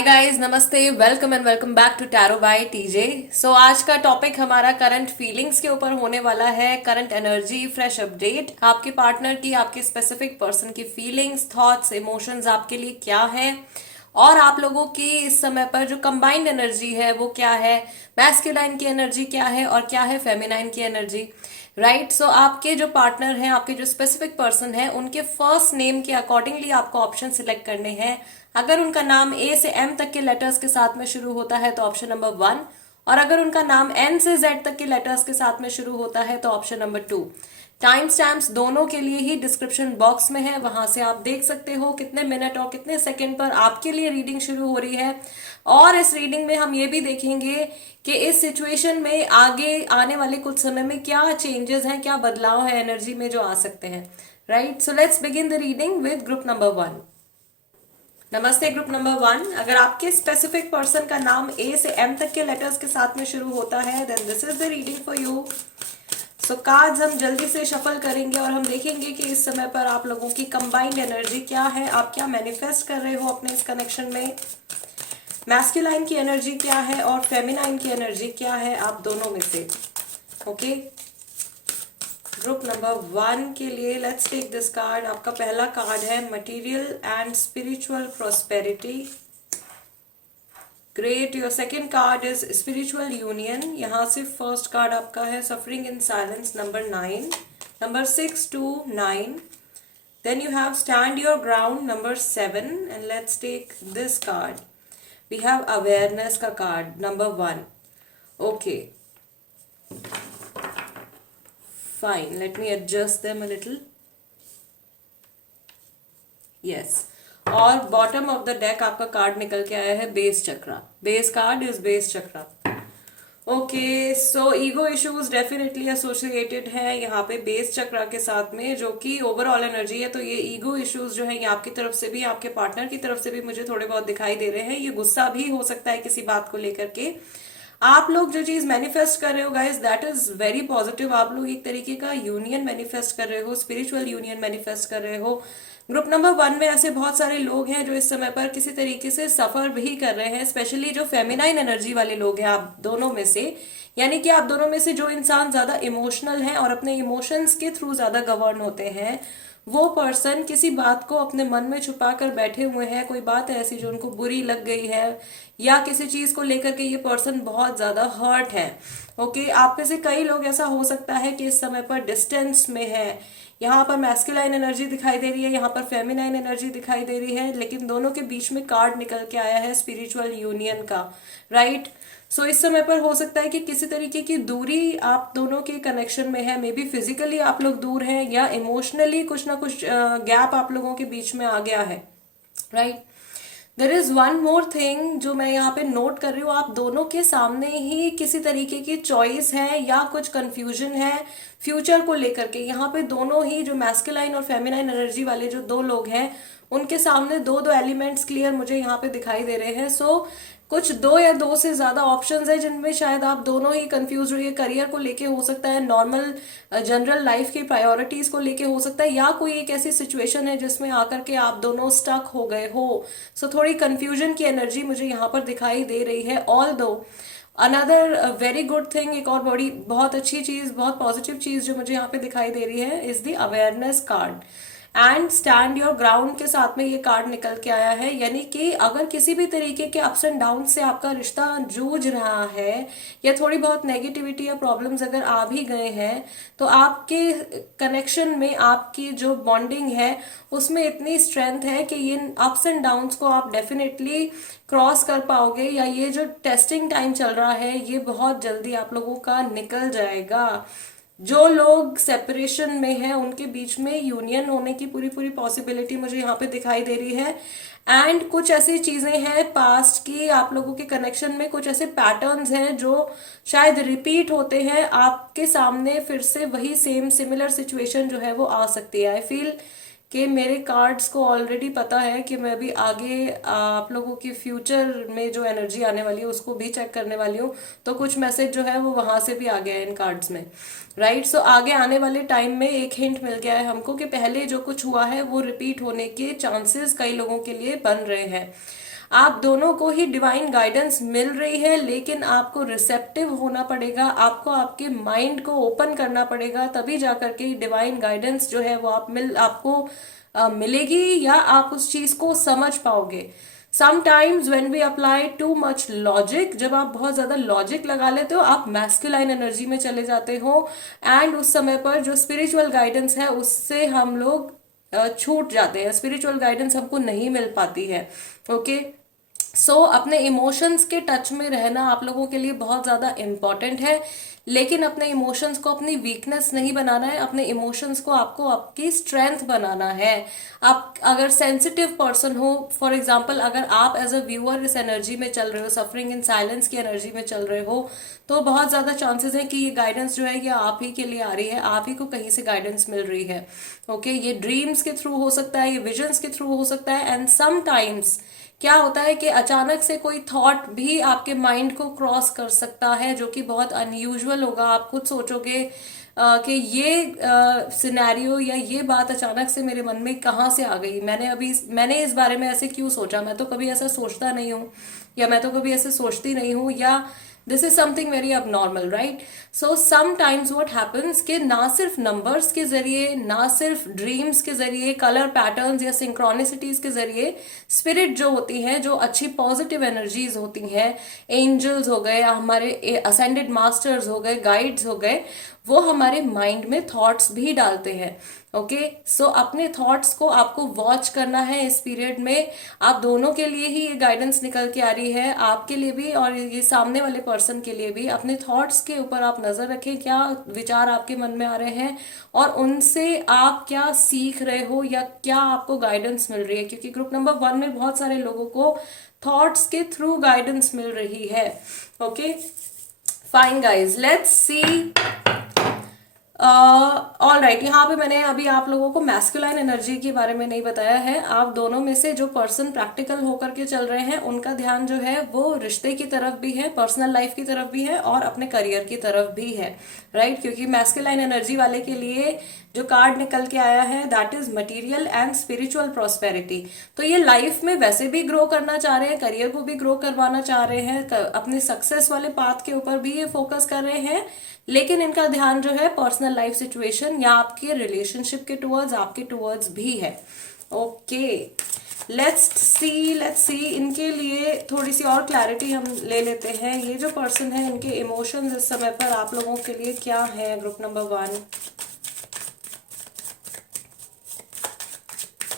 हाय guys, नमस्ते, welcome and welcome back to tarot by TJ. So आज का topic हमारा करंट फीलिंग्स के ऊपर होने वाला है। करंट एनर्जी, फ्रेश अपडेट, आपके पार्टनर की, आपके स्पेसिफिक पर्सन की फीलिंग्स, थॉट्स, इमोशंस आपके लिए क्या है और आप लोगों की इस समय पर जो कंबाइंड एनर्जी है वो क्या है, मैस्कुलाइन की एनर्जी क्या है और क्या है फेमिनाइन की एनर्जी। राइट, सो आपके जो पार्टनर हैं, आपके जो स्पेसिफिक पर्सन है, उनके फर्स्ट नेम के अकॉर्डिंगली आपको ऑप्शन सिलेक्ट करने हैं। अगर उनका नाम ए से एम तक के लेटर्स के साथ में शुरू होता है तो ऑप्शन नंबर 1, और अगर उनका नाम एन से जेड तक के लेटर्स के साथ में शुरू होता है तो ऑप्शन नंबर 2। टाइम स्टैम्प्स दोनों के लिए ही डिस्क्रिप्शन बॉक्स में है, वहां से आप देख सकते हो कितने मिनट और कितने सेकंड पर आपके लिए रीडिंग शुरू हो रही है। और इस रीडिंग में हम ये भी देखेंगे कि इस सिचुएशन में आगे आने वाले कुछ समय में क्या चेंजेस हैं, क्या बदलाव है एनर्जी में जो आ सकते हैं। Right, so let's begin the reading with group number 1। नमस्ते ग्रुप नंबर 1। अगर आपके स्पेसिफिक पर्सन का नाम ए से एम तक के लेटर्स के साथ में शुरू होता है then this is the reading for you. So cards हम जल्दी से शफल करेंगे और हम देखेंगे कि इस समय पर आप लोगों की कंबाइंड एनर्जी क्या है, आप क्या मैनिफेस्ट कर रहे हो अपने इस कनेक्शन में, मैस्कुलाइन की एनर्जी क्या है और फेमिनाइन की एनर्जी क्या है आप दोनों में से। ओके, ग्रुप नंबर 1 के लिए लेट्स टेक दिस कार्ड। आपका पहला कार्ड है material and spiritual prosperity. Great. Your second card is spiritual union. यहां से फर्स्ट कार्ड आपका है suffering in silence number 9, number 6 to 9। Then you have stand your ground number 7 and let's take this card. We have awareness का card number 1। Okay, fine, let me adjust them a little. Yes, और bottom of the deck आपका card निकल के आया है base chakra. Base card is base chakra. Okay, so ego issues definitely associated है यहाँ पे बेस चक्रा के साथ में, जो कि ओवरऑल एनर्जी है। तो ये ईगो इश्यूज जो है ये आपकी तरफ से भी, आपके पार्टनर की तरफ से भी मुझे थोड़े बहुत दिखाई दे रहे हैं। ये गुस्सा भी हो सकता है किसी बात को लेकर के। आप लोग जो चीज मैनिफेस्ट कर रहे हो guys that is very positive. आप लोग एक तरीके का यूनियन मैनिफेस्ट कर रहे हो, स्पिरिचुअल यूनियन मैनिफेस्ट कर रहे हो। ग्रुप नंबर 1 में ऐसे बहुत सारे लोग हैं जो इस समय पर किसी तरीके से सफर भी कर रहे हैं, स्पेशली जो फेमिनाइन एनर्जी वाले लोग हैं आप दोनों में से। यानी कि आप दोनों में से जो इंसान ज्यादा इमोशनल हैं और अपने इमोशंस के थ्रू ज्यादा गवर्न होते हैं, वो पर्सन किसी बात को अपने मन में छुपा कर बैठे हुए हैं। कोई बात है ऐसी जो उनको बुरी लग गई है या किसी चीज को लेकर के ये पर्सन बहुत ज्यादा हर्ट है। ओके, आप में से कई लोग ऐसा हो सकता है कि इस समय पर डिस्टेंस में है। यहाँ पर मैस्कुलाइन एनर्जी दिखाई दे रही है, यहाँ पर फेमिनाइन एनर्जी दिखाई दे रही है, लेकिन दोनों के बीच में कार्ड निकल के आया है स्पिरिचुअल यूनियन का। राइट, सो इस समय पर हो सकता है कि किसी तरीके की दूरी आप दोनों के कनेक्शन में है। मे बी फिजिकली आप लोग दूर हैं या इमोशनली कुछ ना कुछ गैप आप लोगों के बीच में आ गया है। Right, there is one more thing जो मैं यहाँ पे नोट कर रही हूँ। आप दोनों के सामने ही किसी तरीके की चॉइस है या कुछ कंफ्यूजन है फ्यूचर को लेकर के। यहाँ पे दोनों ही जो मैस्कुलाइन और फेमिनाइन एनर्जी वाले जो दो लोग हैं उनके सामने दो दो एलिमेंट्स क्लियर मुझे यहाँ पे दिखाई दे रहे हैं। सो कुछ दो या दो से ज्यादा ऑप्शंस है जिनमें शायद आप दोनों ही कंफ्यूज रहिए। करियर को लेके हो सकता है, नॉर्मल जनरल लाइफ की प्रायोरिटीज को लेके हो सकता है, या कोई एक ऐसी सिचुएशन है जिसमें आकर के आप दोनों स्टक हो गए हो। सो थोड़ी कंफ्यूजन की एनर्जी मुझे यहाँ पर दिखाई दे रही है। ऑल दो अनदर वेरी गुड थिंग, एक और बड़ी बहुत अच्छी चीज, बहुत पॉजिटिव चीज जो मुझे यहाँ पे दिखाई दे रही है is the awareness card and stand your ground के साथ में ये कार्ड निकल के आया है। यानी कि अगर किसी भी तरीके के अप्स एंड डाउन से आपका रिश्ता जूझ रहा है या थोड़ी बहुत नेगेटिविटी या प्रॉब्लम्स अगर आ भी गए हैं, तो आपके कनेक्शन में आपकी जो बॉन्डिंग है उसमें इतनी स्ट्रेंथ है कि ये अप्स एंड डाउन्स को आप डेफिनेटली क्रॉस कर पाओगे, या ये जो टेस्टिंग टाइम चल रहा है ये बहुत जल्दी आप लोगों का निकल जाएगा। जो लोग सेपरेशन में हैं उनके बीच में यूनियन होने की पूरी पूरी पॉसिबिलिटी मुझे यहाँ पे दिखाई दे रही है। एंड कुछ ऐसी चीजें हैं पास्ट की, आप लोगों के कनेक्शन में कुछ ऐसे पैटर्न्स हैं जो शायद रिपीट होते हैं। आपके सामने फिर से वही सेम सिमिलर सिचुएशन जो है वो आ सकती है। आई फील कि मेरे कार्ड्स को ऑलरेडी पता है कि मैं भी आगे आप लोगों की फ्यूचर में जो एनर्जी आने वाली है उसको भी चेक करने वाली हूँ। तो कुछ मैसेज जो है वो वहां से भी आ गया है इन कार्ड्स में। राइट, सो आगे आने वाले टाइम में एक हिंट मिल गया है हमको कि पहले जो कुछ हुआ है वो रिपीट होने के चांसेस कई लोगों के लिए बन रहे हैं। आप दोनों को ही डिवाइन गाइडेंस मिल रही है, लेकिन आपको रिसेप्टिव होना पड़ेगा, आपको आपके माइंड को ओपन करना पड़ेगा, तभी जाकर के डिवाइन गाइडेंस जो है वो आपको मिलेगी या आप उस चीज को समझ पाओगे। Sometimes when we apply too much logic, जब आप बहुत ज्यादा लॉजिक लगा लेते हो, आप मैस्कुलाइन एनर्जी में चले जाते हो, एंड उस समय पर जो स्पिरिचुअल गाइडेंस है उससे हम लोग छूट जाते हैं, स्पिरिचुअल गाइडेंस हमको नहीं मिल पाती है। ओके, सो अपने इमोशंस के टच में रहना आप लोगों के लिए बहुत ज़्यादा इम्पॉर्टेंट है, लेकिन अपने इमोशंस को अपनी वीकनेस नहीं बनाना है, अपने इमोशंस को आपको आपकी स्ट्रेंथ बनाना है। आप अगर सेंसिटिव पर्सन हो, फॉर एग्जांपल अगर आप एज अ व्यूअर इस एनर्जी में चल रहे हो, सफरिंग इन साइलेंस की एनर्जी में चल रहे हो, तो बहुत ज़्यादा चांसेस है कि ये गाइडेंस जो है ये आप ही के लिए आ रही है, आप ही को कहीं से गाइडेंस मिल रही है। ओके, ये ड्रीम्स के थ्रू हो सकता है, ये विजन्स के थ्रू हो सकता है, एंड समटाइम्स क्या होता है कि अचानक से कोई थॉट भी आपके माइंड को क्रॉस कर सकता है, जो कि बहुत अनयूजुअल होगा। आप खुद सोचोगे कि ये सिनेरियो या ये बात अचानक से मेरे मन में कहाँ से आ गई, मैंने इस बारे में ऐसे क्यों सोचा, मैं तो कभी ऐसा सोचता नहीं हूँ, या मैं तो कभी ऐसे सोचती नहीं हूँ, या दिस इज समथिंग वेरी अब normal, right. So sometimes what happens कि ना सिर्फ नंबर्स के जरिए, ना सिर्फ ड्रीम्स के जरिए, कलर पैटर्न्स या सिंक्रोनिसिटीज के जरिए स्पिरिट जो होती है, जो अच्छी पॉजिटिव एनर्जीज होती हैं, एंजल्स हो गए, हमारे असेंडेड मास्टर्स हो गए, गाइड्स हो गए, वो हमारे माइंड में थॉट्स भी डालते हैं। ओके, सो अपने थॉट्स को आपको वॉच करना है इस पीरियड में। आप दोनों के लिए ही ये गाइडेंस निकल के आ रही है, आपके लिए भी और ये सामने वाले पर्सन के लिए भी। अपने थॉट्स के ऊपर आप नजर रखें, क्या विचार आपके मन में आ रहे हैं और उनसे आप क्या सीख रहे हो या क्या आपको गाइडेंस मिल रही है, क्योंकि ग्रुप नंबर 1 में बहुत सारे लोगों को थॉट्स के थ्रू गाइडेंस मिल रही है। Okay, fine guys, let's see. All right, यहाँ पे मैंने अभी आप लोगों को मैस्कुलाइन एनर्जी के बारे में नहीं बताया है। आप दोनों में से जो पर्सन प्रैक्टिकल होकर के चल रहे हैं, उनका ध्यान जो है वो रिश्ते की तरफ भी है, पर्सनल लाइफ की तरफ भी है और अपने करियर की तरफ भी है, राइट। क्योंकि मैस्कुलाइन एनर्जी वाले के लिए जो कार्ड निकल के आया है that is material and spiritual prosperity. तो ये लाइफ में वैसे भी ग्रो करना चाह रहे हैं, करियर को भी ग्रो करवाना चाह रहे हैं, अपने सक्सेस वाले पाथ के ऊपर भी ये फोकस कर रहे हैं, लेकिन इनका ध्यान जो है पर्सनल लाइफ सिचुएशन या आपके रिलेशनशिप के टुवर्ड्स, आपके टुवर्ड्स भी है। ओके, लेट्स सी इनके लिए थोड़ी सी और क्लैरिटी हम ले लेते हैं। ये जो पर्सन है, इनके इमोशंस इस समय पर आप लोगों के लिए क्या है। ग्रुप नंबर 1,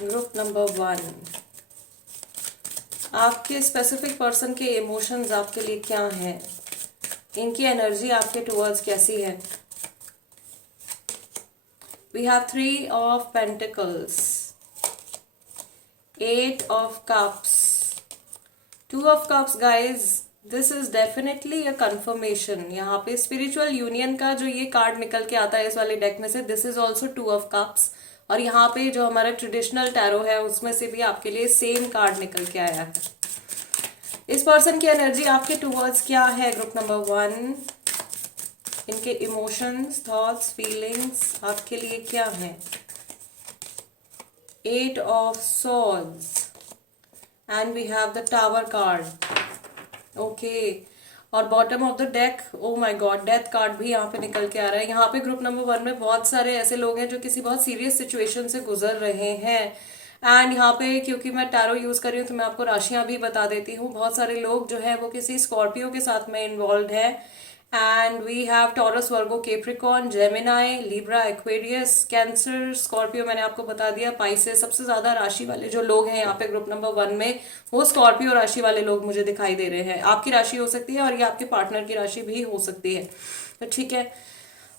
ग्रुप नंबर 1, आपके स्पेसिफिक पर्सन के इमोशंस आपके लिए क्या हैं, इनकी एनर्जी आपके टुवर्ड्स कैसी है। We have 3 of pentacles, 8 of cups, 2 of cups. Guys, this is definitely a confirmation. यहाँ पे स्पिरिचुअल यूनियन का जो ये कार्ड निकल के आता है इस वाले डेक में से, this is also 2 of cups. और यहाँ पे जो हमारा ट्रेडिशनल टैरो है उसमें से भी आपके लिए सेम कार्ड निकल के आया है। इस पर्सन की एनर्जी आपके टुवर्ड्स क्या है ग्रुप नंबर 1, इनके इमोशंस, थॉट्स, फीलिंग्स आपके लिए क्या है। 8 of swords and we have the tower card. Okay, और bottom of the deck, oh my god, death card भी यहाँ पे निकल के आ रहा है। यहाँ पे ग्रुप नंबर 1 में बहुत सारे ऐसे लोग हैं जो किसी बहुत सीरियस सिचुएशन से गुजर रहे हैं। एंड यहाँ पे क्योंकि मैं टैरो यूज कर रही हूँ तो मैं आपको राशियां भी बता देती हूँ। बहुत सारे लोग जो है वो किसी स्कॉर्पियो के साथ में इन्वॉल्व है। And we have Taurus, Virgo, Capricorn, Gemini, Libra, Aquarius, Cancer, Scorpio मैंने आपको बता दिया, पाइसेस। सबसे ज्यादा राशि वाले जो लोग हैं यहाँ पे ग्रुप नंबर 1 में, वो स्कॉर्पियो राशि वाले लोग मुझे दिखाई दे रहे हैं। आपकी राशि हो सकती है और ये आपके पार्टनर की राशि भी हो सकती है, तो ठीक है।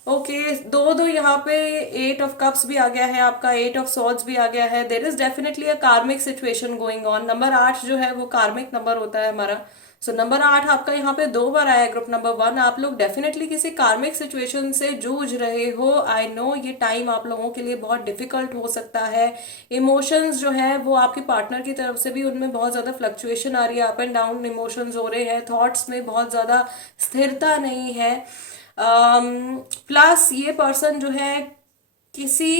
ओके, दो यहाँ पे 8 ऑफ कप्स भी आ गया है, आपका 8 ऑफ सॉर्ड्स भी आ गया है। देयर इज डेफिनेटली अ कार्मिक सिचुएशन गोइंग ऑन। नंबर 8 जो है वो कार्मिक नंबर होता है हमारा। सो नंबर 8 आपका यहाँ पे 2 बार आया है ग्रुप नंबर 1। आप लोग डेफिनेटली किसी कार्मिक सिचुएशन से जूझ रहे हो। आई नो ये टाइम आप लोगों के लिए बहुत डिफिकल्ट हो सकता है। इमोशंस जो है वो आपके पार्टनर की तरफ से भी उनमें बहुत ज्यादा फ्लक्चुएशन आ रही है, अप एंड डाउन इमोशंस हो रहे हैं, थॉट्स में बहुत ज्यादा स्थिरता नहीं है। प्लस ये पर्सन जो है किसी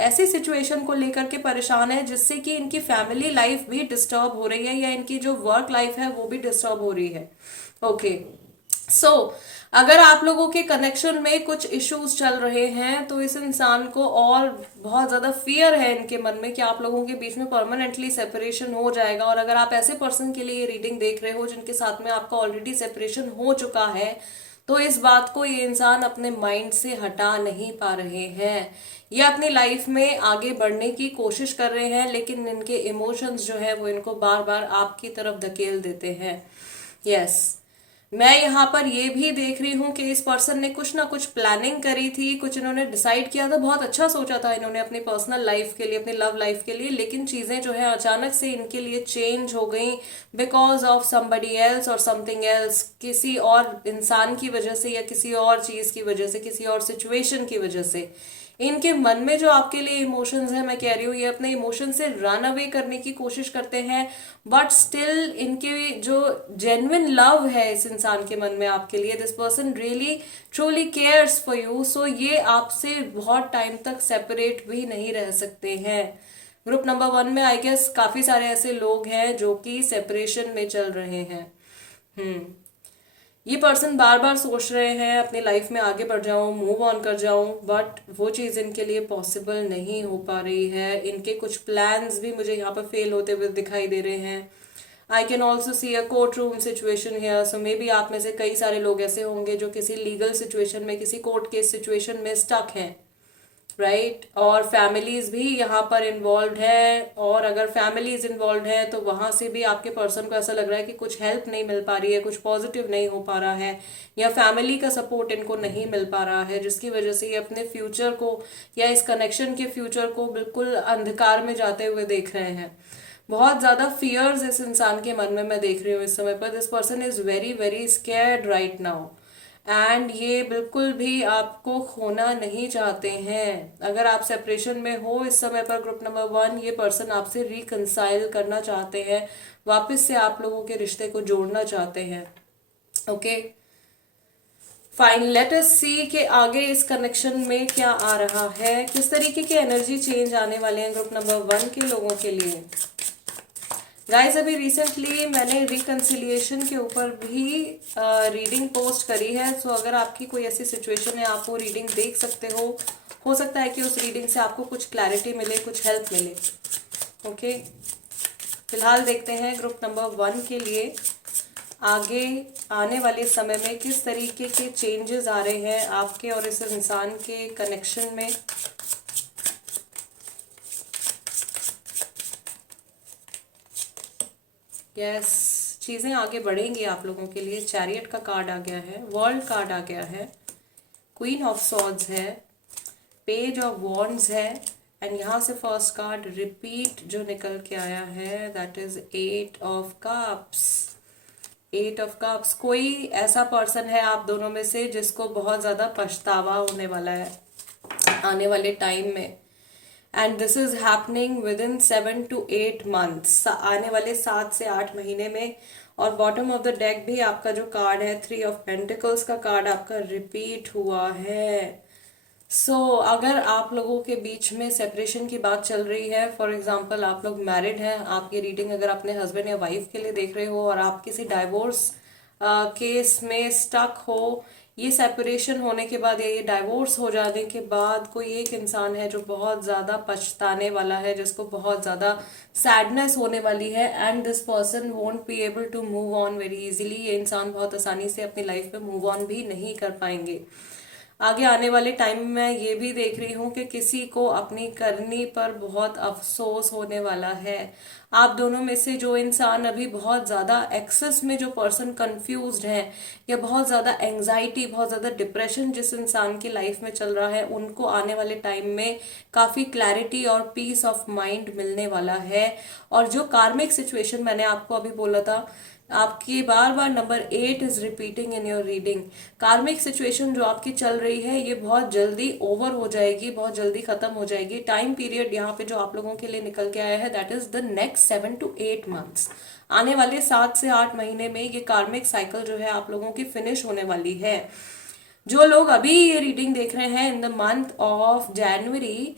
ऐसी सिचुएशन को लेकर के परेशान है जिससे कि इनकी फैमिली लाइफ भी डिस्टर्ब हो रही है या इनकी जो वर्क लाइफ है वो भी डिस्टर्ब हो रही है। ओके, सो अगर आप लोगों के कनेक्शन में कुछ इश्यूज चल रहे हैं तो इस इंसान को और बहुत ज्यादा फियर है इनके मन में कि आप लोगों के बीच में परमानेंटली सेपरेशन हो जाएगा। और अगर आप ऐसे पर्सन के लिए ये रीडिंग देख रहे हो जिनके साथ में आपका ऑलरेडी सेपरेशन हो चुका है, तो इस बात को ये इंसान अपने माइंड से हटा नहीं पा रहे हैं। ये अपनी लाइफ में आगे बढ़ने की कोशिश कर रहे हैं, लेकिन इनके इमोशंस जो है वो इनको बार बार आपकी तरफ धकेल देते हैं। यस, मैं यहाँ पर ये भी देख रही हूँ कि इस पर्सन ने कुछ ना कुछ प्लानिंग करी थी, कुछ इन्होंने डिसाइड किया था, बहुत अच्छा सोचा था इन्होंने अपनी पर्सनल लाइफ के लिए, अपनी लव लाइफ के लिए, लेकिन चीजें जो है अचानक से इनके लिए चेंज हो गई बिकॉज ऑफ समबडी एल्स और समथिंग एल्स। किसी और इंसान की वजह से या किसी और चीज की वजह से, किसी और सिचुएशन की वजह से इनके मन में जो आपके लिए इमोशंस है, मैं कह रही हूँ ये अपने इमोशन से रन अवे करने की कोशिश करते हैं, बट स्टिल इनके जो जेन्युइन लव है इस इंसान के मन में आपके लिए, this person really truly cares for you, so ये आपसे बहुत टाइम तक सेपरेट भी नहीं रह सकते हैं। ग्रुप नंबर 1 में आई गेस काफी सारे ऐसे लोग हैं जो कि सेपरेशन में चल रहे हैं। ये पर्सन बार बार सोच रहे हैं अपनी लाइफ में आगे बढ़ जाऊं, मूव ऑन कर जाऊं, बट वो चीज़ इनके लिए पॉसिबल नहीं हो पा रही है। इनके कुछ प्लान्स भी मुझे यहाँ पर फेल होते हुए दिखाई दे रहे हैं। I can also see a court room situation here, so may be आप में से कई सारे लोग ऐसे होंगे जो किसी लीगल सिचुएशन में, किसी कोर्ट केस सिचुएशन में स्टक हैं, राइट और फैमिलीज भी यहाँ पर इन्वॉल्व है। और अगर फैमिलीज इन्वॉल्व है तो वहां से भी आपके पर्सन को ऐसा लग रहा है कि कुछ हेल्प नहीं मिल पा रही है, कुछ पॉजिटिव नहीं हो पा रहा है, या फैमिली का सपोर्ट इनको नहीं मिल पा रहा है, जिसकी वजह से ये अपने फ्यूचर को या इस कनेक्शन के फ्यूचर को बिल्कुल अंधकार में जाते हुए देख रहे हैं। बहुत ज्यादा फियर्स इस इंसान के मन में मैं देख रही हूँ इस समय पर। This person is very very scared right now and ये बिल्कुल भी आपको खोना नहीं चाहते हैं। अगर आप सेपरेशन में हो इस समय पर ग्रुप नंबर 1, ये पर्सन आपसे रिकंसाइल करना चाहते हैं, वापस से आप लोगों के रिश्ते को जोड़ना चाहते हैं। Okay fine, late us see कि आगे इस कनेक्शन में क्या आ रहा है, किस तरीके के एनर्जी चेंज आने वाले हैं ग्रुप नंबर 1 के लोगों के लिए। गाइज अभी रिसेंटली मैंने रिकंसिलिएशन के ऊपर भी रीडिंग पोस्ट करी है, सो अगर आपकी कोई ऐसी सिचुएशन है आप वो रीडिंग देख सकते हो सकता है कि उस रीडिंग से आपको कुछ क्लैरिटी मिले, कुछ हेल्प मिले। ओके फिलहाल देखते हैं ग्रुप नंबर 1 के लिए आगे आने वाले समय में किस तरीके के चेंजेस आ रहे हैं आपके और इस इंसान के कनेक्शन में। यस चीजें आगे बढ़ेंगी आप लोगों के लिए। चैरियट का कार्ड आ गया है, वर्ल्ड कार्ड आ गया है, क्वीन ऑफ सॉर्ड्स है, पेज ऑफ वॉन्ड्स है, एंड यहाँ से फर्स्ट कार्ड रिपीट जो निकल के आया है that is 8 of cups. 8 of cups, कोई ऐसा पर्सन है आप दोनों में से जिसको बहुत ज्यादा पछतावा होने वाला है आने वाले टाइम में, and this is happening with in 7 to 8 months, आने वाले 7 से 8 महीने में। और बॉटम ऑफ द डेक भी आपका जो कार्ड है 3 ऑफ पेंटिकल्स का कार्ड आपका रिपीट हुआ है। अगर आप लोगों के बीच में सेपरेशन की बात चल रही है, फॉर एग्जाम्पल आप लोग मैरिड हैं, आपकी रीडिंग अगर अपने हस्बैंड या वाइफ के लिए देख रहे हो और आप किसी डाइवोर्स केस में स्टक हो, ये सेपरेशन होने के बाद या ये डाइवोर्स हो जाने के बाद कोई एक इंसान है जो बहुत ज़्यादा पछताने वाला है, जिसको बहुत ज़्यादा सैडनेस होने वाली है, and this person won't be able to move on very easily. ये इंसान बहुत आसानी से अपनी लाइफ में मूव ऑन भी नहीं कर पाएंगे। आगे आने वाले टाइम में मैं ये भी देख रही हूँ कि किसी को अपनी करनी पर बहुत अफसोस होने वाला है। आप दोनों में से जो इंसान अभी बहुत ज़्यादा एक्सेस में, जो पर्सन कंफ्यूज्ड है या बहुत ज़्यादा एंजाइटी, बहुत ज़्यादा डिप्रेशन जिस इंसान की लाइफ में चल रहा है, उनको आने वाले टाइम में काफ़ी क्लैरिटी और पीस ऑफ माइंड मिलने वाला है। और जो कार्मिक सिचुएशन मैंने आपको अभी बोला था, आपकी बार बार number 8 is repeating in your reading. Karmic situation जो आपकी चल रही है ये बहुत जल्दी ओवर हो जाएगी, बहुत जल्दी खत्म हो जाएगी। टाइम पीरियड यहाँ पे जो आप लोगों के लिए निकल के आया है that is the next 7 to 8 months। आने वाले 7 से 8 महीने में ये कार्मिक साइकिल जो है आप लोगों की फिनिश होने वाली है। जो लोग अभी ये रीडिंग देख रहे हैं in the month of January,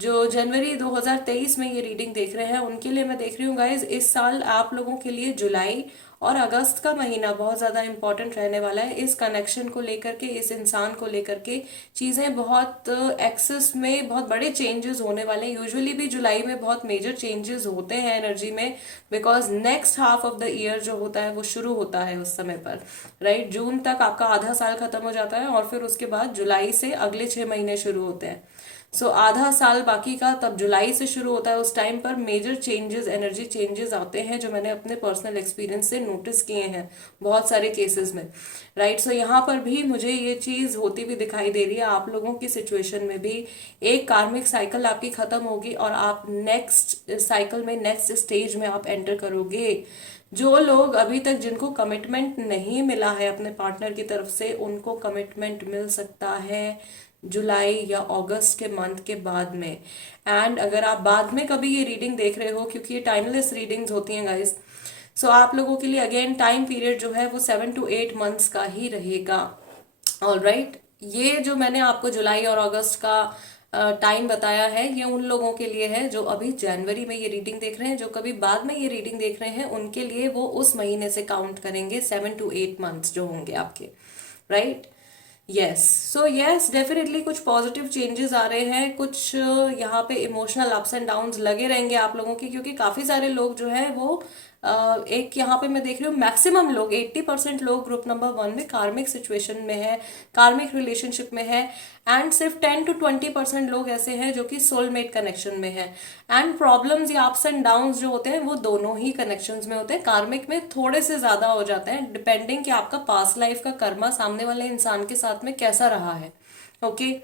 जो जनवरी 2023 में ये रीडिंग देख रहे हैं, उनके लिए मैं देख रही हूँ गाइज, इस साल आप लोगों के लिए जुलाई और अगस्त का महीना बहुत ज़्यादा इंपॉर्टेंट रहने वाला है। इस कनेक्शन को लेकर के, इस इंसान को लेकर के चीज़ें बहुत एक्सेस में बहुत बड़े चेंजेस होने वाले हैं। यूजुअली भी जुलाई में बहुत मेजर चेंजेस होते हैं एनर्जी में, because next half of the year जो होता है वो शुरू होता है उस समय पर, राइट। जून तक आपका आधा साल खत्म हो जाता है और फिर उसके बाद जुलाई से अगले 6 महीने शुरू होते हैं। सो आधा साल बाकी का तब जुलाई से शुरू होता है। उस टाइम पर मेजर चेंजेस, एनर्जी चेंजेस आते हैं, जो मैंने अपने पर्सनल एक्सपीरियंस से नोटिस किए हैं बहुत सारे केसेस में, राइट। सो यहाँ पर भी मुझे ये चीज होती हुई दिखाई दे रही है। आप लोगों की सिचुएशन में भी एक कार्मिक साइकिल आपकी खत्म होगी और आप नेक्स्ट साइकिल में, नेक्स्ट स्टेज में आप एंटर करोगे। जो लोग अभी तक, जिनको कमिटमेंट नहीं मिला है अपने पार्टनर की तरफ से, उनको कमिटमेंट मिल सकता है जुलाई या अगस्त के मंथ के बाद में। एंड अगर आप बाद में कभी ये रीडिंग देख रहे हो, क्योंकि ये टाइमलेस रीडिंग्स होती हैं गाइस, सो आप लोगों के लिए अगेन टाइम पीरियड जो है वो 7 to 8 मंथ्स का ही रहेगा। ऑल राइट, ये जो मैंने आपको जुलाई और अगस्त का टाइम बताया है, ये उन लोगों के लिए है जो अभी जनवरी में ये रीडिंग देख रहे हैं। जो कभी बाद में ये रीडिंग देख रहे हैं, उनके लिए वो उस महीने से काउंट करेंगे 7 to 8 मंथ्स जो होंगे आपके, right. Yes, so yes, definitely कुछ पॉजिटिव चेंजेस आ रहे हैं। कुछ यहाँ पे इमोशनल अप्स एंड डाउन्स लगे रहेंगे आप लोगों के, क्योंकि काफी सारे लोग जो है वो एक यहाँ पे मैं देख रही हूँ मैक्सिमम लोग, 80% लोग ग्रुप नंबर 1 में कार्मिक सिचुएशन में है, कार्मिक रिलेशनशिप में है। एंड सिर्फ 10 to 20% लोग ऐसे हैं जो कि सोलमेट कनेक्शन में है। एंड प्रॉब्लम्स या अप्स एंड डाउन्स जो होते हैं वो दोनों ही कनेक्शंस में होते हैं। कार्मिक में थोड़े से ज्यादा हो जाते हैं, डिपेंडिंग कि आपका पास्ट लाइफ का कर्मा सामने वाले इंसान के साथ में कैसा रहा है। ओके,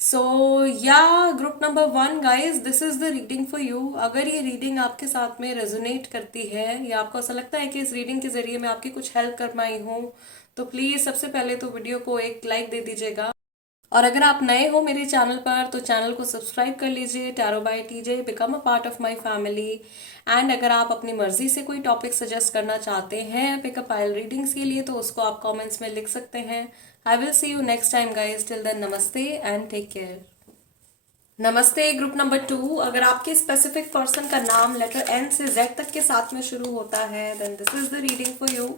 सो या group number 1 guys, this is the reading for you. अगर ये रीडिंग आपके साथ में रेजोनेट करती है या आपको ऐसा लगता है कि इस रीडिंग के जरिए मैं आपकी कुछ हेल्प कर पाई हूँ, तो प्लीज सबसे पहले तो वीडियो को एक लाइक दे दीजिएगा। और अगर आप नए हो मेरे चैनल पर तो चैनल को सब्सक्राइब कर लीजिए। Tarot by TJ, become a part of my family. And अगर आप अपनी मर्जी से कोई टॉपिक सजेस्ट करना चाहते हैं पिकअप आयल रीडिंग्स के लिए, तो उसको आप कमेंट्स में लिख सकते हैं। I will see you next time guys, till then नमस्ते एंड टेक केयर। नमस्ते ग्रुप नंबर 2, अगर आपके स्पेसिफिक पर्सन का नाम लेटर एन से जेड तक के साथ में शुरू होता है, then this is the reading for you.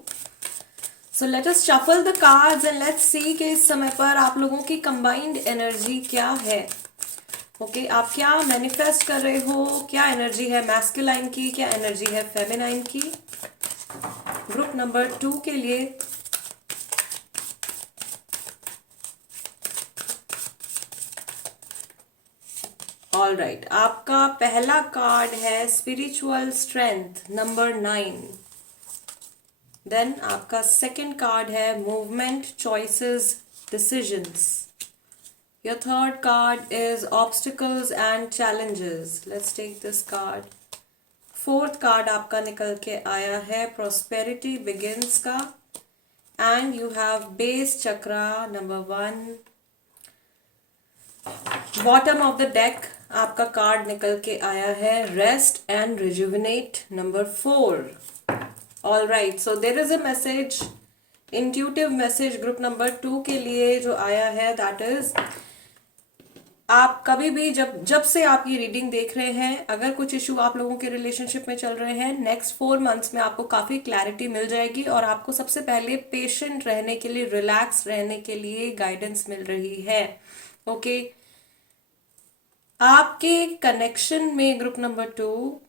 So let us shuffle the cards and let's see कि इस समय पर आप लोगों की कंबाइंड एनर्जी क्या है। ओके, आप क्या मैनिफेस्ट कर रहे हो, क्या एनर्जी है मैस्कुलाइन की, क्या एनर्जी है फेमिनाइन की, ग्रुप नंबर 2 के लिए। ऑल राइट, आपका पहला कार्ड है स्पिरिचुअल स्ट्रेंथ नंबर 9। देन आपका सेकंड कार्ड है movement, choices, decisions. Your third card is obstacles and challenges. Let's take this card. Fourth card आपका निकल के आया है प्रॉस्पेरिटी बिगिंस का। And you have base chakra number 1। Bottom of the deck आपका card निकल के आया है rest and rejuvenate number 4। All right, so there is a message, intuitive message group number 2 के लिए जो आया है, दैट इज आप कभी भी जब से आप ये रीडिंग देख रहे हैं, अगर कुछ इशू आप लोगों के रिलेशनशिप में चल रहे हैं, नेक्स्ट 4 मंथ्स में आपको काफी क्लैरिटी मिल जाएगी और आपको सबसे पहले पेशेंट रहने के लिए, रिलैक्स रहने के लिए गाइडेंस मिल रही है। ओके, आपके कनेक्शन में ग्रुप नंबर 2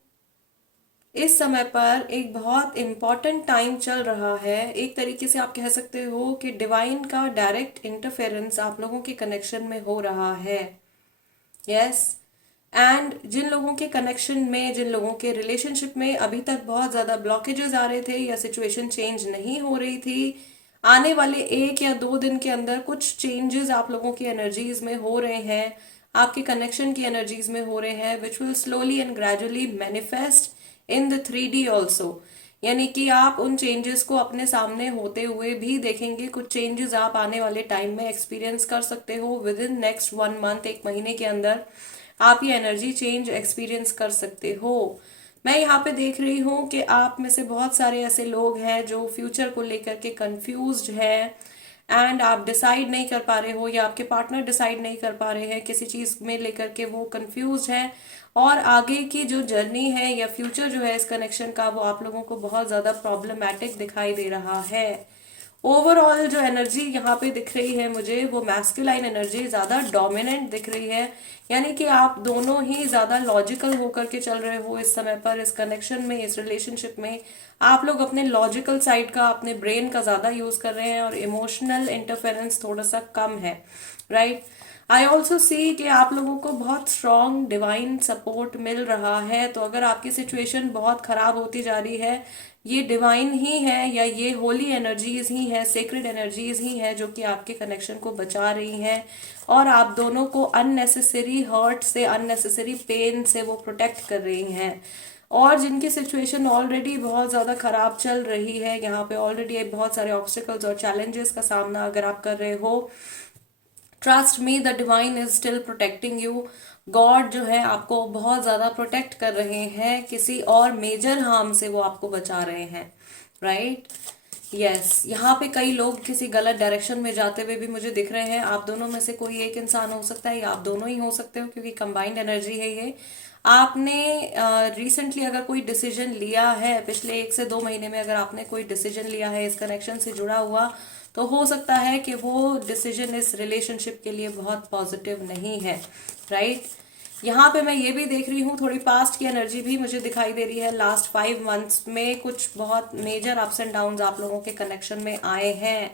इस समय पर एक बहुत इंपॉर्टेंट टाइम चल रहा है। एक तरीके से आप कह सकते हो कि डिवाइन का डायरेक्ट इंटरफेरेंस आप लोगों के कनेक्शन में हो रहा है। यस, एंड जिन लोगों के कनेक्शन में, जिन लोगों के रिलेशनशिप में अभी तक बहुत ज्यादा ब्लॉकेजेस आ रहे थे या सिचुएशन चेंज नहीं हो रही थी, आने वाले 1 या 2 दिन के अंदर कुछ चेंजेस आप लोगों की एनर्जीज में हो रहे हैं, आपके कनेक्शन की एनर्जीज में हो रहे हैं, which will slowly and gradually manifest in the 3D also. यानी कि आप उन चेंजेस को अपने सामने होते हुए भी देखेंगे। कुछ चेंजेस आप आने वाले टाइम में एक्सपीरियंस कर सकते हो विद इन नेक्स्ट 1 मंथ, 1 महीने के अंदर आप ये एनर्जी चेंज एक्सपीरियंस कर सकते हो। मैं यहाँ पे देख रही हूँ कि आप में से बहुत सारे ऐसे लोग हैं जो फ्यूचर को लेकर के कंफ्यूज्ड हैं एंड आप डिसाइड नहीं कर पा रहे हो या आपके पार्टनर डिसाइड नहीं कर पा रहे हैं किसी चीज में लेकर के, वो कंफ्यूज है और आगे की जो जर्नी है या फ्यूचर जो है इस कनेक्शन का वो आप लोगों को बहुत ज्यादा प्रॉब्लमैटिक दिखाई दे रहा है। ओवरऑल जो एनर्जी यहाँ पे दिख रही है मुझे वो मैस्कुलाइन एनर्जी ज्यादा डोमिनेंट दिख रही है, यानी कि आप दोनों ही ज्यादा लॉजिकल होकर के चल रहे हो इस समय पर, इस कनेक्शन में, इस रिलेशनशिप में। आप लोग अपने लॉजिकल साइड का, अपने ब्रेन का ज्यादा यूज कर रहे हैं और इमोशनल इंटरफेरेंस थोड़ा सा कम है, राइट। आई ऑल्सो सी कि आप लोगों को बहुत स्ट्रॉन्ग डिवाइन सपोर्ट मिल रहा है। तो अगर आपकी सिचुएशन बहुत खराब होती जा रही है, ये डिवाइन ही है या ये होली एनर्जीज ही है, सेक्रेड एनर्जीज ही है जो कि आपके कनेक्शन को बचा रही हैं और आप दोनों को अननेसेसरी हर्ट से, अननेसेसरी पेन से वो प्रोटेक्ट कर रही हैं। और जिनकी सिचुएशन ऑलरेडी बहुत ज़्यादा खराब चल रही है, यहाँ पे ऑलरेडी बहुत सारे ऑब्स्टिकल्स और चैलेंजेस का सामना अगर आप कर रहे हो, trust me the divine is still protecting you. God जो है आपको बहुत ज्यादा प्रोटेक्ट कर रहे हैं, किसी और मेजर हार्म से वो आपको बचा रहे हैं, राइट। यस, यहाँ पे कई लोग किसी गलत डायरेक्शन में जाते हुए भी मुझे दिख रहे हैं। आप दोनों में से कोई एक इंसान हो सकता है या आप दोनों ही हो सकते हो, क्योंकि कंबाइंड एनर्जी है ये। आपने रिसेंटली अगर कोई डिसीजन लिया है, पिछले 1 से 2 महीने में अगर आपने कोई डिसीजन लिया है इस कनेक्शन से जुड़ा हुआ, तो हो सकता है कि वो डिसीजन इस रिलेशनशिप के लिए बहुत पॉजिटिव नहीं है, राइट। यहाँ पे मैं ये भी देख रही हूँ, थोड़ी पास्ट की एनर्जी भी मुझे दिखाई दे रही है। लास्ट 5 मंथ्स में कुछ बहुत मेजर अप्स एंड डाउन्स आप लोगों के कनेक्शन में आए हैं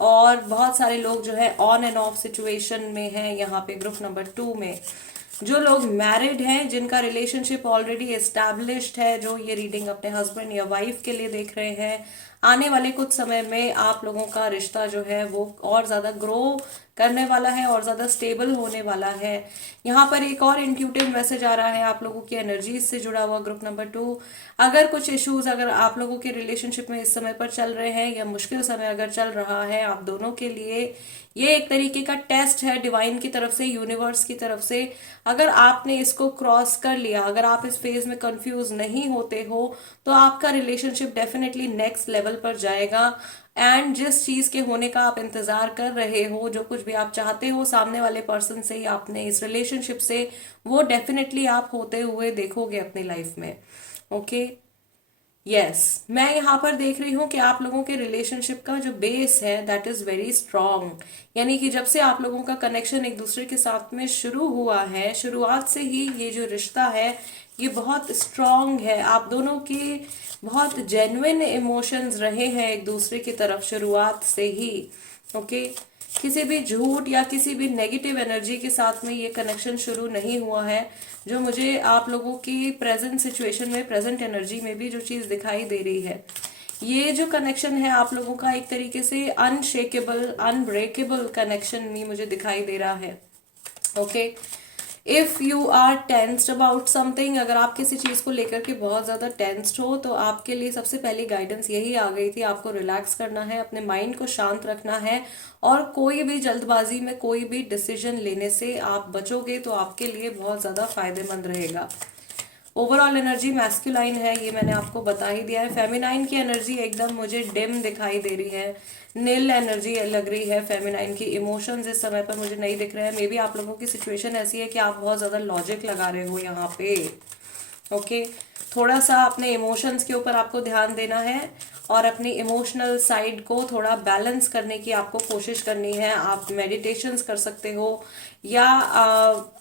और बहुत सारे लोग जो है ऑन एंड ऑफ सिचुएशन में हैं। यहाँ पे ग्रुप नंबर 2 में जो लोग मैरिड हैं, जिनका रिलेशनशिप ऑलरेडी एस्टैब्लिश्ड है, जो ये रीडिंग अपने हस्बैंड या वाइफ के लिए देख रहे हैं, आने वाले कुछ समय में आप लोगों का रिश्ता जो है वो और ज्यादा ग्रो करने वाला है और ज्यादा स्टेबल होने वाला है। यहाँ पर एक और इंट्यूटिव मैसेज आ रहा है आप लोगों की एनर्जीज से जुड़ा हुआ, ग्रुप नंबर 2। अगर कुछ इश्यूज अगर आप लोगों के रिलेशनशिप में इस समय पर चल रहे हैं या मुश्किल समय अगर चल रहा है आप दोनों के लिए, ये एक तरीके का टेस्ट है डिवाइन की तरफ से, यूनिवर्स की तरफ से। अगर आपने इसको क्रॉस कर लिया, अगर आप इस फेज में कंफ्यूज नहीं होते हो, तो आपका रिलेशनशिप डेफिनेटली नेक्स्ट लेवल पर जाएगा। एंड जिस चीज के होने का आप इंतजार कर रहे हो, जो कुछ भी आप चाहते हो सामने वाले पर्सन से या अपने इस रिलेशनशिप से, वो डेफिनेटली आप होते हुए देखोगे अपनी लाइफ में, ओके। यस, मैं यहाँ पर देख रही हूँ कि आप लोगों के रिलेशनशिप का जो बेस है दैट इज वेरी स्ट्रांग, यानी कि जब से आप लोगों का कनेक्शन एक दूसरे के साथ में शुरू हुआ है, शुरुआत से ही ये जो रिश्ता है ये बहुत स्ट्रांग है। आप दोनों के बहुत जेन्युइन इमोशंस रहे हैं एक दूसरे की तरफ शुरुआत से ही, ओके। किसी भी झूठ या किसी भी नेगेटिव एनर्जी के साथ में ये कनेक्शन शुरू नहीं हुआ है। जो मुझे आप लोगों की प्रेजेंट सिचुएशन में, प्रेजेंट एनर्जी में भी जो चीज दिखाई दे रही है, ये जो कनेक्शन है आप लोगों का एक तरीके से अनशेकेबल, अनब्रेकेबल कनेक्शन भी मुझे दिखाई दे रहा है, okay. If you are tensed about something, अगर आप किसी चीज को लेकर के बहुत ज्यादा टेंस्ड हो, तो आपके लिए सबसे पहली गाइडेंस यही आ गई थी, आपको रिलैक्स करना है, अपने माइंड को शांत रखना है और कोई भी जल्दबाजी में कोई भी डिसीजन लेने से आप बचोगे तो आपके लिए बहुत ज्यादा फायदेमंद रहेगा। ओवरऑल एनर्जी मैस्कुलाइन है, ये मैंने आपको बता ही दिया है। फेमिनाइन की एनर्जी एकदम मुझे डिम दिखाई दे रही है, नील एनर्जी लग रही है। फेमिनाइन की इमोशंस इस समय पर मुझे नहीं दिख रहे हैं। मे बी आप लोगों की सिचुएशन ऐसी है कि आप बहुत ज्यादा लॉजिक लगा रहे हो यहाँ पे, ओके। थोड़ा सा अपने इमोशंस के ऊपर आपको ध्यान देना है और अपनी इमोशनल साइड को थोड़ा बैलेंस करने की आपको कोशिश करनी है। आप मेडिटेशंस कर सकते हो या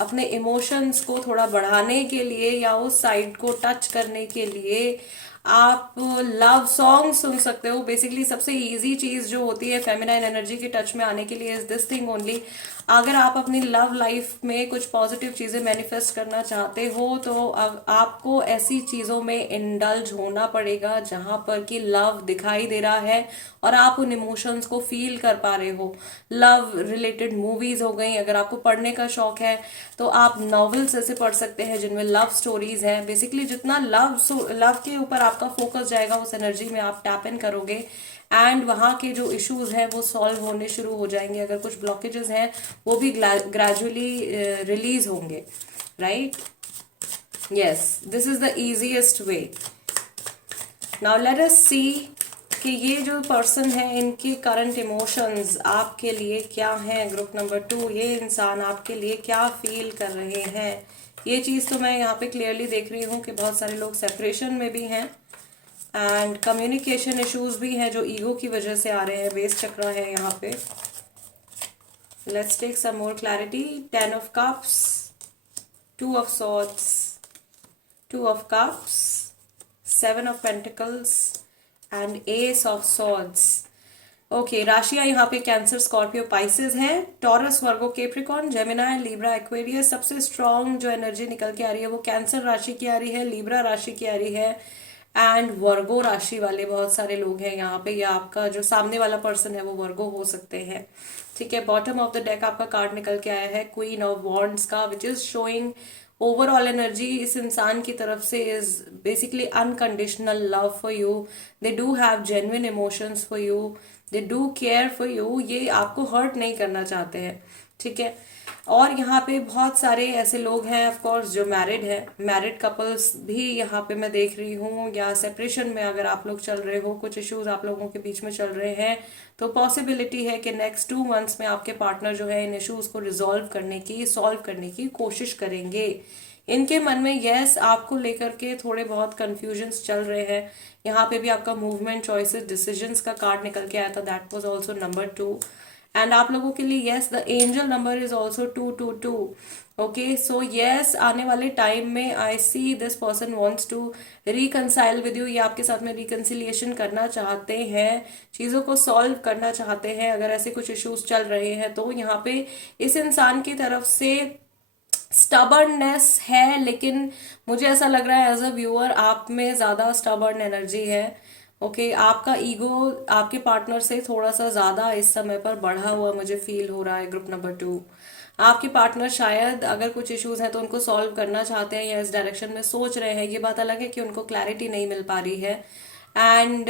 अपने इमोशंस को थोड़ा बढ़ाने के लिए या उस साइड को टच करने के लिए आप लव सॉन्ग सुन सकते हो। बेसिकली सबसे इजी चीज जो होती है फेमिनाइन एनर्जी के टच में आने के लिए इज दिस थिंग ओनली। अगर आप अपनी लव लाइफ में कुछ पॉजिटिव चीजें मैनिफेस्ट करना चाहते हो तो आपको ऐसी चीजों में इंडल्ज होना पड़ेगा जहां पर कि लव दिखाई दे रहा है और आप उन इमोशंस को फील कर पा रहे हो। लव रिलेटेड मूवीज हो गई, अगर आपको पढ़ने का शौक है तो आप नॉवेल्स ऐसे पढ़ सकते हैं जिनमें लव स्टोरीज हैं। बेसिकली जितना लव के ऊपर आपका फोकस जाएगा उस एनर्जी में आप टैप इन करोगे एंड वहां के जो इश्यूज हैं वो सॉल्व होने शुरू हो जाएंगे। अगर कुछ ब्लॉकेजेस हैं वो भी ग्रेजुअली रिलीज होंगे, right. Yes, this is the easiest way. Now let us see कि ये जो पर्सन है इनके करंट इमोशंस आपके लिए क्या हैं। ग्रुप नंबर 2, ये इंसान आपके लिए क्या फील कर रहे हैं। ये चीज़ तो मैं यहाँ पे क्लियरली देख रही हूँ कि बहुत सारे लोग सेपरेशन में भी हैं एंड कम्युनिकेशन इश्यूज भी हैं जो ईगो की वजह से आ रहे हैं। बेस चक्र है यहाँ पे। Let's take some more clarity. 10 of cups, 2 of swords, 2 of cups, 7 of pentacles and ace of swords. Okay, राशियां यहाँ पे कैंसर, स्कॉर्पियो, पाइसेस है। Taurus, Virgo, Capricorn, Gemini, Libra, Aquarius. सबसे स्ट्रॉन्ग जो एनर्जी निकल के आ रही है वो कैंसर राशि की आ रही है, लीब्रा राशि की आ रही है एंड वर्गो राशि वाले बहुत सारे लोग हैं यहाँ पे, या आपका जो सामने वाला पर्सन है वो वर्गो हो सकते हैं। ठीक है, बॉटम ऑफ द डेक आपका कार्ड निकल के आया है क्वीन ऑफ वॉन्ड्स का, विच इज शोइंग ओवरऑल एनर्जी इस इंसान की तरफ से is basically unconditional love for you. They do have genuine emotions for you, they do care for you. ये आपको हर्ट नहीं करना चाहते हैं। ठीक है, और यहाँ पे बहुत सारे ऐसे लोग हैं ऑफ कोर्स जो मैरिड है, मैरिड कपल्स भी यहाँ पे मैं देख रही हूँ, या सेपरेशन में अगर आप लोग चल रहे हो, कुछ इश्यूज आप लोगों के बीच में चल रहे हैं, तो पॉसिबिलिटी है कि नेक्स्ट 2 मंथ्स में आपके पार्टनर जो है इन इश्यूज को सॉल्व करने की कोशिश करेंगे। इनके मन में यस आपको लेकर के थोड़े बहुत कंफ्यूजन्स चल रहे हैं। यहाँ पे भी आपका मूवमेंट, चॉइसेस, डिसीजंस का कार्ड निकल के आया था, that was also number 2। And आप लोगों के लिए yes the angel number is also 222। Okay, so yes आने वाले टाइम में I see this person wants to reconcile with you. ये आपके साथ में रिकन्सिलिएशन करना चाहते हैं, चीज़ों को सॉल्व करना चाहते हैं। अगर ऐसे कुछ इश्यूज चल रहे हैं तो यहाँ पे इस इंसान की तरफ से स्टबर्ननेस है, लेकिन मुझे ऐसा लग रहा है एज अ व्यूअर आप में ज़्यादा स्टबर्न एनर्जी है। ओके, आपका ईगो आपके पार्टनर से थोड़ा सा ज़्यादा इस समय पर बढ़ा हुआ मुझे फील हो रहा है। ग्रुप नंबर 2, आपके पार्टनर शायद अगर कुछ इश्यूज हैं तो उनको सॉल्व करना चाहते हैं या इस डायरेक्शन में सोच रहे हैं। ये बात अलग है कि उनको क्लैरिटी नहीं मिल पा रही है। एंड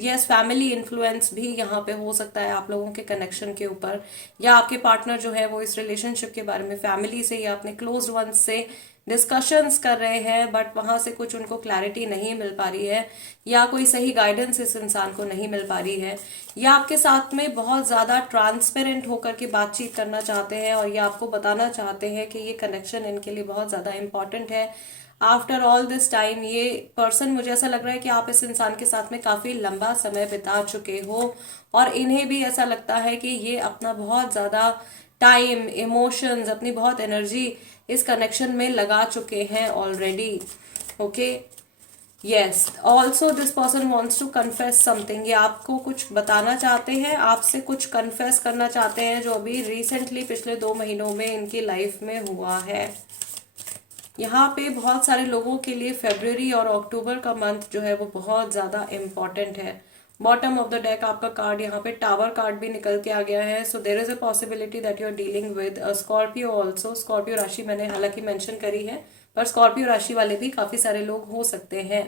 यस, फैमिली इन्फ्लुएंस भी यहाँ पे हो सकता है आप लोगों के कनेक्शन के ऊपर, या आपके पार्टनर जो है वो इस रिलेशनशिप के बारे में फैमिली से या अपने क्लोज वंस से डिस्कशंस कर रहे हैं, बट वहां से कुछ उनको क्लैरिटी नहीं मिल पा रही है, या कोई सही गाइडेंस इस इंसान को नहीं मिल पा रही है, या आपके साथ में बहुत ज्यादा ट्रांसपेरेंट होकर के बातचीत करना चाहते हैं और ये आपको बताना चाहते हैं कि ये कनेक्शन इनके लिए बहुत ज्यादा इंपॉर्टेंट है। आफ्टर ऑल दिस टाइम ये पर्सन, मुझे ऐसा लग रहा है कि आप इस इंसान के साथ में काफी लंबा समय बिता चुके हो और इन्हें भी ऐसा लगता है कि ये अपना बहुत ज्यादा टाइम, इमोशंस, अपनी बहुत एनर्जी इस कनेक्शन में लगा चुके हैं already. Okay, yes, also this person wants to confess something. ये आपको कुछ बताना चाहते हैं, आपसे कुछ कन्फेस करना चाहते हैं जो अभी रिसेंटली पिछले 2 महीनों में इनकी लाइफ में हुआ है। यहाँ पे बहुत सारे लोगों के लिए फरवरी और अक्टूबर का मंथ जो है वो बहुत ज़्यादा इम्पॉर्टेंट है। बॉटम ऑफ द डेक आपका कार्ड यहाँ पे टावर कार्ड भी निकल के आ गया है। So there is a possibility that you are dealing with Scorpio also. Scorpio राशि मैंने हालांकि मेंशन करी है, पर स्कॉर्पियो राशि वाले भी काफ़ी सारे लोग हो सकते हैं।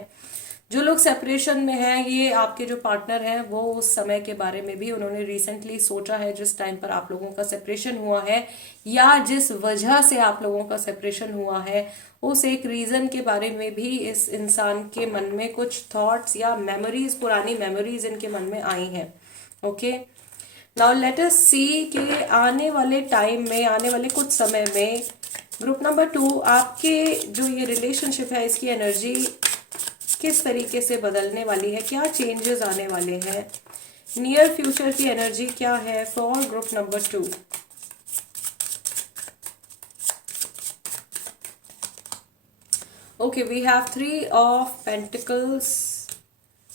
जो लोग सेपरेशन में हैं, ये आपके जो पार्टनर हैं वो उस समय के बारे में भी उन्होंने रिसेंटली सोचा है जिस टाइम पर आप लोगों का सेपरेशन हुआ है, या जिस वजह से आप लोगों का सेपरेशन हुआ है, उस एक रीजन के बारे में भी इस इंसान के मन में कुछ थॉट्स या मेमोरीज, पुरानी मेमोरीज इनके मन में आई हैं। Okay, now let us see कि आने वाले टाइम में, आने वाले कुछ समय में ग्रुप नंबर 2 आपके जो ये रिलेशनशिप है इसकी एनर्जी किस तरीके से बदलने वाली है, क्या चेंजेस आने वाले हैं, नियर फ्यूचर की एनर्जी क्या है for group number 2। Okay, we have 3 of Pentacles,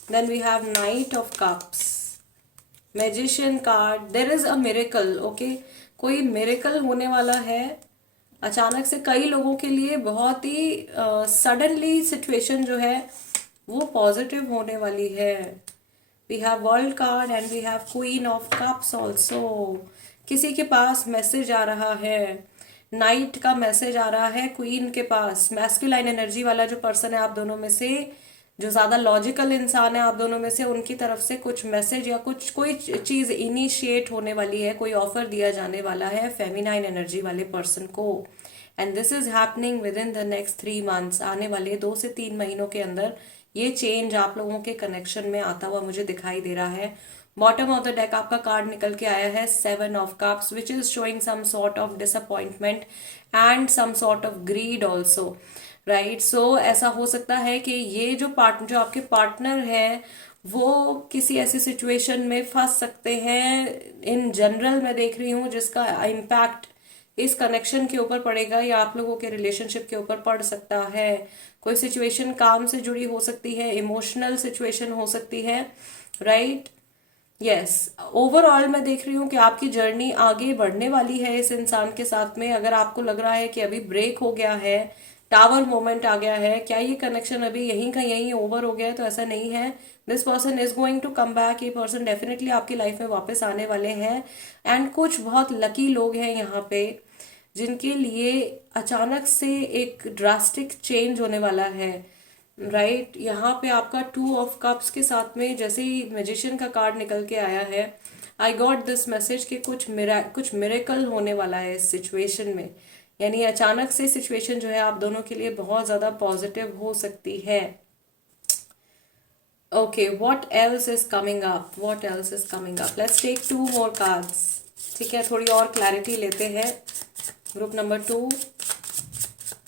then we have Knight of Cups, Magician card, there is a miracle. Okay, कोई मिरेकल होने वाला है अचानक से। कई लोगों के लिए बहुत ही सडनली सिचुएशन जो है वो पॉजिटिव होने वाली है। We have world card and we have queen of cups also. किसी के पास मैसेज आ रहा है, नाइट का मैसेज आ रहा है क्वीन के पास। मैस्कुलाइन एनर्जी वाला जो पर्सन है आप दोनों में से, जो ज्यादा लॉजिकल इंसान है आप दोनों में से, उनकी तरफ से कुछ मैसेज या कुछ कोई चीज इनिशिएट होने वाली है, कोई ऑफर दिया जाने वाला है फेमिनाइन एनर्जी वाले पर्सन को। And this is happening with in the next 3 months. आने वाले 2 से 3 महीनों के अंदर ये चेंज आप लोगों के कनेक्शन में आता हुआ मुझे दिखाई दे रहा है। बॉटम ऑफ द डेक आपका कार्ड निकल के आया है 7 of cups, which is showing some sort of disappointment and some sort of greed also, right. So ऐसा हो सकता है कि ये जो आपके पार्टनर है वो किसी ऐसी सिचुएशन में फंस सकते हैं, इन जनरल मैं देख रही हूँ, जिसका इम्पैक्ट इस कनेक्शन के ऊपर पड़ेगा या आप लोगों के रिलेशनशिप के ऊपर पड़ सकता है। कोई सिचुएशन काम से जुड़ी हो सकती है, इमोशनल सिचुएशन हो सकती है, राइट। यस, ओवरऑल मैं देख रही हूँ कि आपकी जर्नी आगे बढ़ने वाली है इस इंसान के साथ में। अगर आपको लग रहा है कि अभी ब्रेक हो गया है, टावर मोमेंट आ गया है, क्या ये कनेक्शन अभी यहीं का यहीं ओवर हो गया है, तो ऐसा नहीं है। This person is going to come back. ये पर्सन डेफिनेटली आपकी लाइफ में वापस आने वाले हैं। एंड कुछ बहुत लकी लोग हैं यहाँ पे जिनके लिए अचानक से एक ड्रास्टिक चेंज होने वाला है, राइट। यहाँ पे आपका 2 ऑफ कप्स के साथ में जैसे ही मैजिशियन का कार्ड निकल के आया है, आई गॉट दिस मैसेज कि कुछ मिरेकल होने वाला है इस सिचुएशन में। यानी अचानक से सिचुएशन जो है आप दोनों के लिए बहुत ज्यादा पॉजिटिव हो सकती है। Okay, what else is coming up, what else is coming up, let's take 2 more cards. ठीक है, थोड़ी और क्लैरिटी लेते हैं। ग्रुप नंबर 2,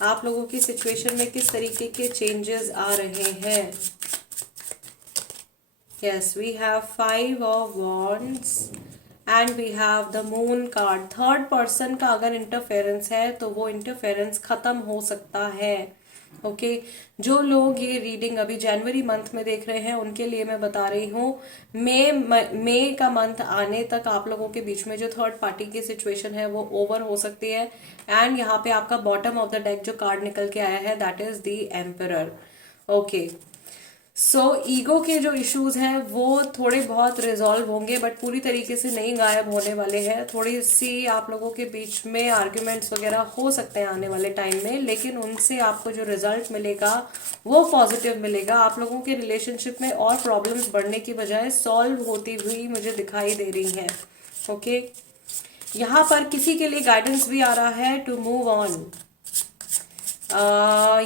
आप लोगों की सिचुएशन में किस तरीके के चेंजेस आ रहे हैं। Yes, we have 5 of wands and we have the moon card. Third person का अगर इंटरफेरेंस है तो वो इंटरफेरेंस खत्म हो सकता है। ओके, जो लोग ये रीडिंग अभी जनवरी मंथ में देख रहे हैं उनके लिए मैं बता रही हूँ, मई का मंथ आने तक आप लोगों के बीच में जो थर्ड पार्टी की सिचुएशन है वो ओवर हो सकती है। एंड यहाँ पे आपका बॉटम ऑफ द डेक जो कार्ड निकल के आया है that is the emperor. Okay, so ego के जो इश्यूज हैं वो थोड़े बहुत रिजॉल्व होंगे, बट पूरी तरीके से नहीं गायब होने वाले हैं। थोड़ी सी आप लोगों के बीच में आर्ग्यूमेंट्स वगैरह हो सकते हैं आने वाले टाइम में, लेकिन उनसे आपको जो रिजल्ट मिलेगा वो पॉजिटिव मिलेगा। आप लोगों के रिलेशनशिप में और प्रॉब्लम्स बढ़ने की बजाय सॉल्व होती हुई मुझे दिखाई दे रही हैं। ओके, यहाँ पर किसी के लिए गाइडेंस भी आ रहा है टू मूव ऑन।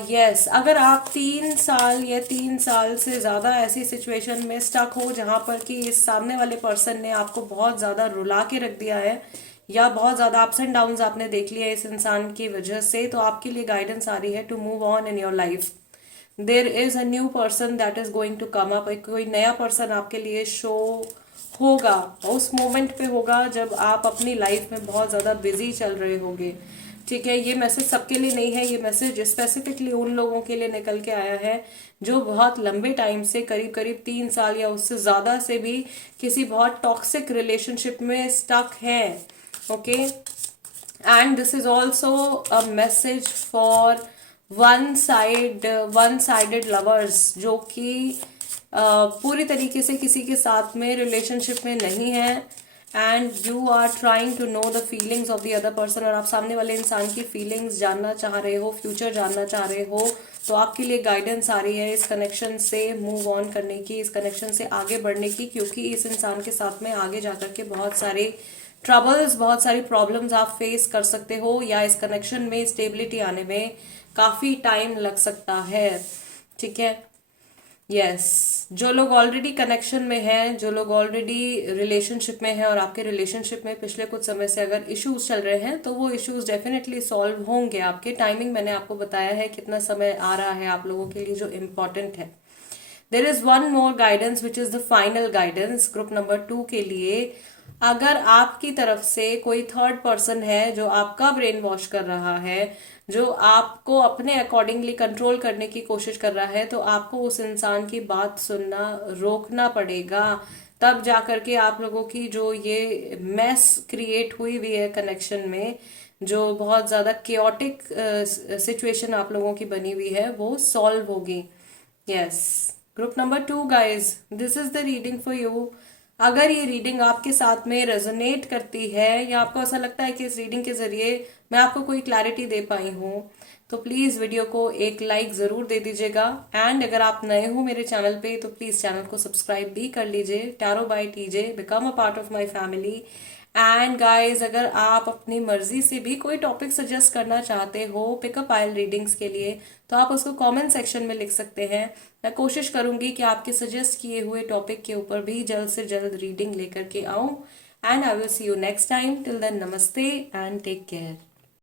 यस, अगर आप 3 साल या 3 साल से ज़्यादा ऐसी सिचुएशन में स्टक हो जहाँ पर कि इस सामने वाले पर्सन ने आपको बहुत ज़्यादा रुला के रख दिया है या बहुत ज़्यादा अप्स एंड डाउन्स आपने देख लिया इस इंसान की वजह से, तो आपके लिए गाइडेंस आ रही है to move on in your life. There is a new person that is going to come up. कोई नया पर्सन आपके लिए शो होगा, उस मोमेंट पे होगा जब आप अपनी लाइफ में बहुत ज़्यादा बिजी चल रहे होगे। ठीक है, ये मैसेज सबके लिए नहीं है, ये मैसेज स्पेसिफिकली उन लोगों के लिए निकल के आया है जो बहुत लंबे टाइम से, करीब करीब 3 साल या उससे ज़्यादा से भी किसी बहुत टॉक्सिक रिलेशनशिप में स्टक हैं। Okay, and this is also a message for one sided lovers जो कि पूरी तरीके से किसी के साथ में रिलेशनशिप में नहीं है and you are trying to know the feelings of the other person, और आप सामने वाले इंसान की फीलिंग्स जानना चाह रहे हो, फ्यूचर जानना चाह रहे हो, तो आपके लिए गाइडेंस आ रही है इस कनेक्शन से मूव ऑन करने की, इस कनेक्शन से आगे बढ़ने की, क्योंकि इस इंसान के साथ में आगे जाकर के बहुत सारे ट्रबल्स, बहुत सारी प्रॉब्लम्स आप फेस कर सकते हो या इस कनेक्शन में स्टेबिलिटी आने में काफी टाइम लग सकता है। ठीक है, यस, जो लोग ऑलरेडी कनेक्शन में हैं, जो लोग ऑलरेडी रिलेशनशिप में हैं और आपके रिलेशनशिप में पिछले कुछ समय से अगर इश्यूज चल रहे हैं तो वो इश्यूज डेफिनेटली सॉल्व होंगे। आपके टाइमिंग मैंने आपको बताया है कितना समय आ रहा है आप लोगों के लिए जो इम्पोर्टेंट है। There is one more guidance which is the final guidance group number 2 के लिए। अगर आपकी तरफ से कोई थर्ड पर्सन है जो आपका ब्रेन वॉश कर रहा है, जो आपको अपने अकॉर्डिंगली कंट्रोल करने की कोशिश कर रहा है, तो आपको उस इंसान की बात सुनना रोकना पड़ेगा। तब जाकर के आप लोगों की जो ये मैस क्रिएट हुई हुई है कनेक्शन में, जो बहुत ज्यादा केओटिक सिचुएशन आप लोगों की बनी हुई है, वो सॉल्व होगी। Yes, group number 2 guys, this is the reading for you. अगर ये रीडिंग आपके साथ में रेजोनेट करती है या आपको ऐसा लगता है कि इस रीडिंग के जरिए मैं आपको कोई क्लैरिटी दे पाई हूँ, तो प्लीज वीडियो को एक लाइक जरूर दे दीजिएगा। एंड अगर आप नए हो मेरे चैनल पे तो प्लीज चैनल को सब्सक्राइब भी कर लीजिए। Tarot by TJ, become a part of my family and guys, अगर आप अपनी मर्जी से भी कोई टॉपिक सजेस्ट करना चाहते हो पिकअप आइल रीडिंग्स के लिए, तो आप उसको कमेंट सेक्शन में लिख सकते हैं। मैं कोशिश करूंगी कि आपके सजेस्ट किए हुए टॉपिक के ऊपर भी जल्द से जल्द रीडिंग लेकर के आऊं। And I will see you next time. Till then, नमस्ते एंड टेक केयर।